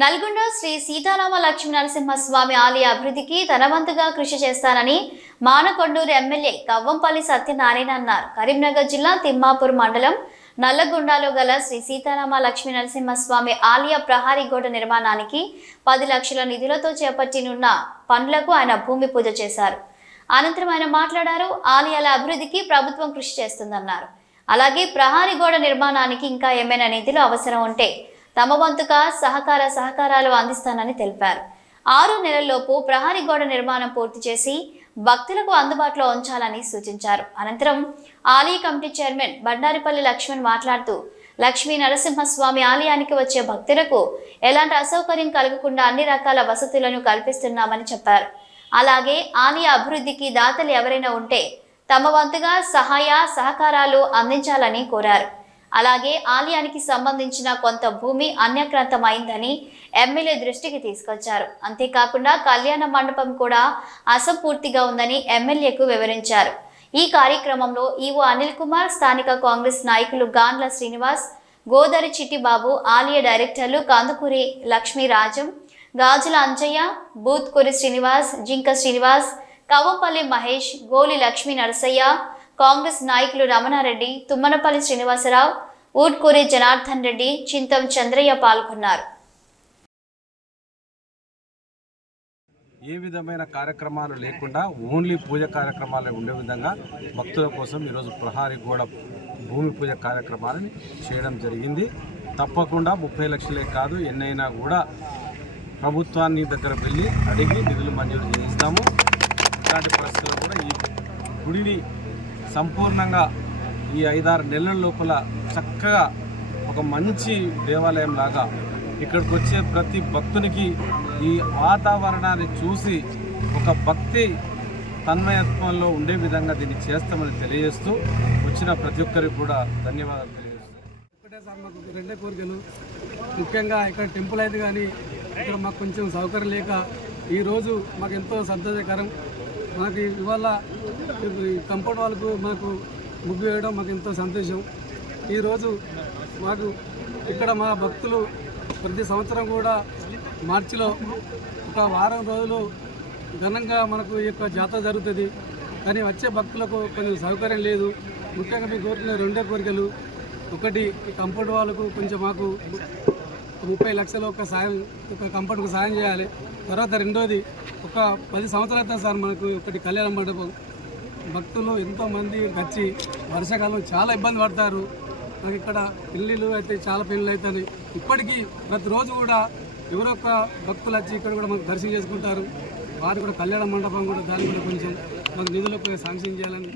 నల్గొండ శ్రీ సీతారామ లక్ష్మీ నరసింహస్వామి ఆలయ అభివృద్ధికి తనవంతుగా కృషి చేస్తానని మానకొండూరు ఎమ్మెల్యే కవ్వంపల్లి సత్యనారాయణ అన్నారు. కరీంనగర్ జిల్లా తిమ్మాపూర్ మండలం నల్లగొండలో గల శ్రీ సీతారామ లక్ష్మీ నరసింహస్వామి ఆలయ ప్రహారీ గోడ నిర్మాణానికి పది లక్షల నిధులతో చేపట్టినున్న పనులకు ఆయన భూమి పూజ చేశారు. అనంతరం ఆయన మాట్లాడారు ఆలయాల అభివృద్ధికి ప్రభుత్వం కృషి చేస్తుందన్నారు. అలాగే ప్రహారీ గోడ నిర్మాణానికి ఇంకా ఏమైనా నిధులు అవసరం ఉంటే తమ వంతుగా సహకార సహకారాలు అందిస్తానని తెలిపారు. ఆరు నెలల్లోపు ప్రహారీ గోడ నిర్మాణం పూర్తి చేసి భక్తులకు అందుబాటులో ఉంచాలని సూచించారు. అనంతరం ఆలయ కమిటీ చైర్మన్ బండారిపల్లి లక్ష్మణ్ మాట్లాడుతూ లక్ష్మీ నరసింహస్వామి ఆలయానికి వచ్చే భక్తులకు ఎలాంటి అసౌకర్యం కలగకుండా అన్ని రకాల వసతులను కల్పిస్తున్నామని చెప్పారు. అలాగే ఆలయ అభివృద్ధికి దాతలు ఎవరైనా ఉంటే తమ వంతుగా సహాయ సహకారాలు అందించాలని కోరారు. అలాగే ఆలయానికి సంబంధించిన కొంత భూమి అన్యక్రాంతమైందని ఎమ్మెల్యే దృష్టికి తీసుకొచ్చారు. అంతేకాకుండా కళ్యాణ మండపం కూడా అసంపూర్తిగా ఉందని ఎమ్మెల్యేకు వివరించారు. ఈ కార్యక్రమంలో ఈవో అనిల్ కుమార్ స్థానిక కాంగ్రెస్ నాయకులు గాండ్ల శ్రీనివాస్ గోదరి చిట్టిబాబు ఆలయ డైరెక్టర్లు కందుకూరి లక్ష్మీరాజం గాజుల అంజయ్య బూత్కూరి శ్రీనివాస్ జింక శ్రీనివాస్ కవ్వంపల్లి మహేష్ గోలి లక్ష్మీ నరసయ్య కాంగ్రెస్ నాయకులు రమణారెడ్డి తుమ్మనపల్లి శ్రీనివాసరావు ఊట్కూరి జనార్దన్ రెడ్డి చింతం చంద్రయ్య పాల్గొన్నారు. ఏ విధమైన కార్యక్రమాలు లేకుండా ఓన్లీ పూజ కార్యక్రమాలే ఉండే విధంగా భక్తుల కోసం ఈరోజు ప్రహారీ గోడ భూమి పూజ కార్యక్రమాలని చేయడం జరిగింది. తప్పకుండా ముప్పై లక్షలే కాదు ఎన్నైనా కూడా ప్రభుత్వాన్ని దగ్గర వెళ్ళి అడిగి నిధులు మంజూరు చేయిస్తాము. ఇలాంటి పరిస్థితుల్లో కూడా ఈ గుడిని సంపూర్ణంగా ఈ ఐదారు నెలల లోపల చక్కగా ఒక మంచి దేవాలయం లాగా ఇక్కడికి వచ్చే ప్రతి భక్తునికి ఈ వాతావరణాన్ని చూసి ఒక భక్తి తన్మయత్వంలో ఉండే విధంగా దీన్ని చేస్తామని తెలియజేస్తూ వచ్చిన ప్రతి ఒక్కరికి కూడా ధన్యవాదాలు తెలియజేస్తాను ఒకటే రెండే కోరికలు. ముఖ్యంగా ఇక్కడ టెంపుల్ అయితే కానీ ఇక్కడ మాకు కొంచెం సౌకర్యం లేక ఈరోజు మాకు ఎంతో సంతోషకరం మాకు ఇవాళ ఈ కంపౌండ్ వాళ్ళకు మాకు ముగ్గు వేయడం మాకు ఎంతో సంతోషం. ఈరోజు మాకు ఇక్కడ మా భక్తులు ప్రతి సంవత్సరం కూడా మార్చిలో ఒక వారం రోజులు ఘనంగా మనకు ఈ యొక్క జాతర జరుగుతుంది. కానీ వచ్చే భక్తులకు కొంచెం సౌకర్యం లేదు. ముఖ్యంగా మీ కోరుకునే రెండే కోరికలు. ఒకటి కంపౌండ్ వాళ్ళకు కొంచెం మాకు ముప్పై లక్షలు ఒక సాయం ఒక కంపౌండ్కు సాయం చేయాలి. తర్వాత రెండోది ఒక పది సంవత్సరాల క్రితం సార్ మనకు ఒకటి కళ్యాణ మండపం. భక్తులు ఎంతోమంది వచ్చి వర్షాకాలం చాలా ఇబ్బంది పడతారు. నాకు ఇక్కడ పెళ్ళిళ్ళు అయితే చాలా పెళ్ళిళ్ళు అవుతాయి ఇప్పటికీ ప్రతిరోజు కూడా ఎవరో ఒక భక్తులు వచ్చి ఇక్కడ కూడా మనకు దర్శనం చేసుకుంటారు. వారు కూడా కళ్యాణ మండపం కూడా దాన్ని కూడా కొంచెం మాకు నిధులకు శాంక్షన్ చేయాలని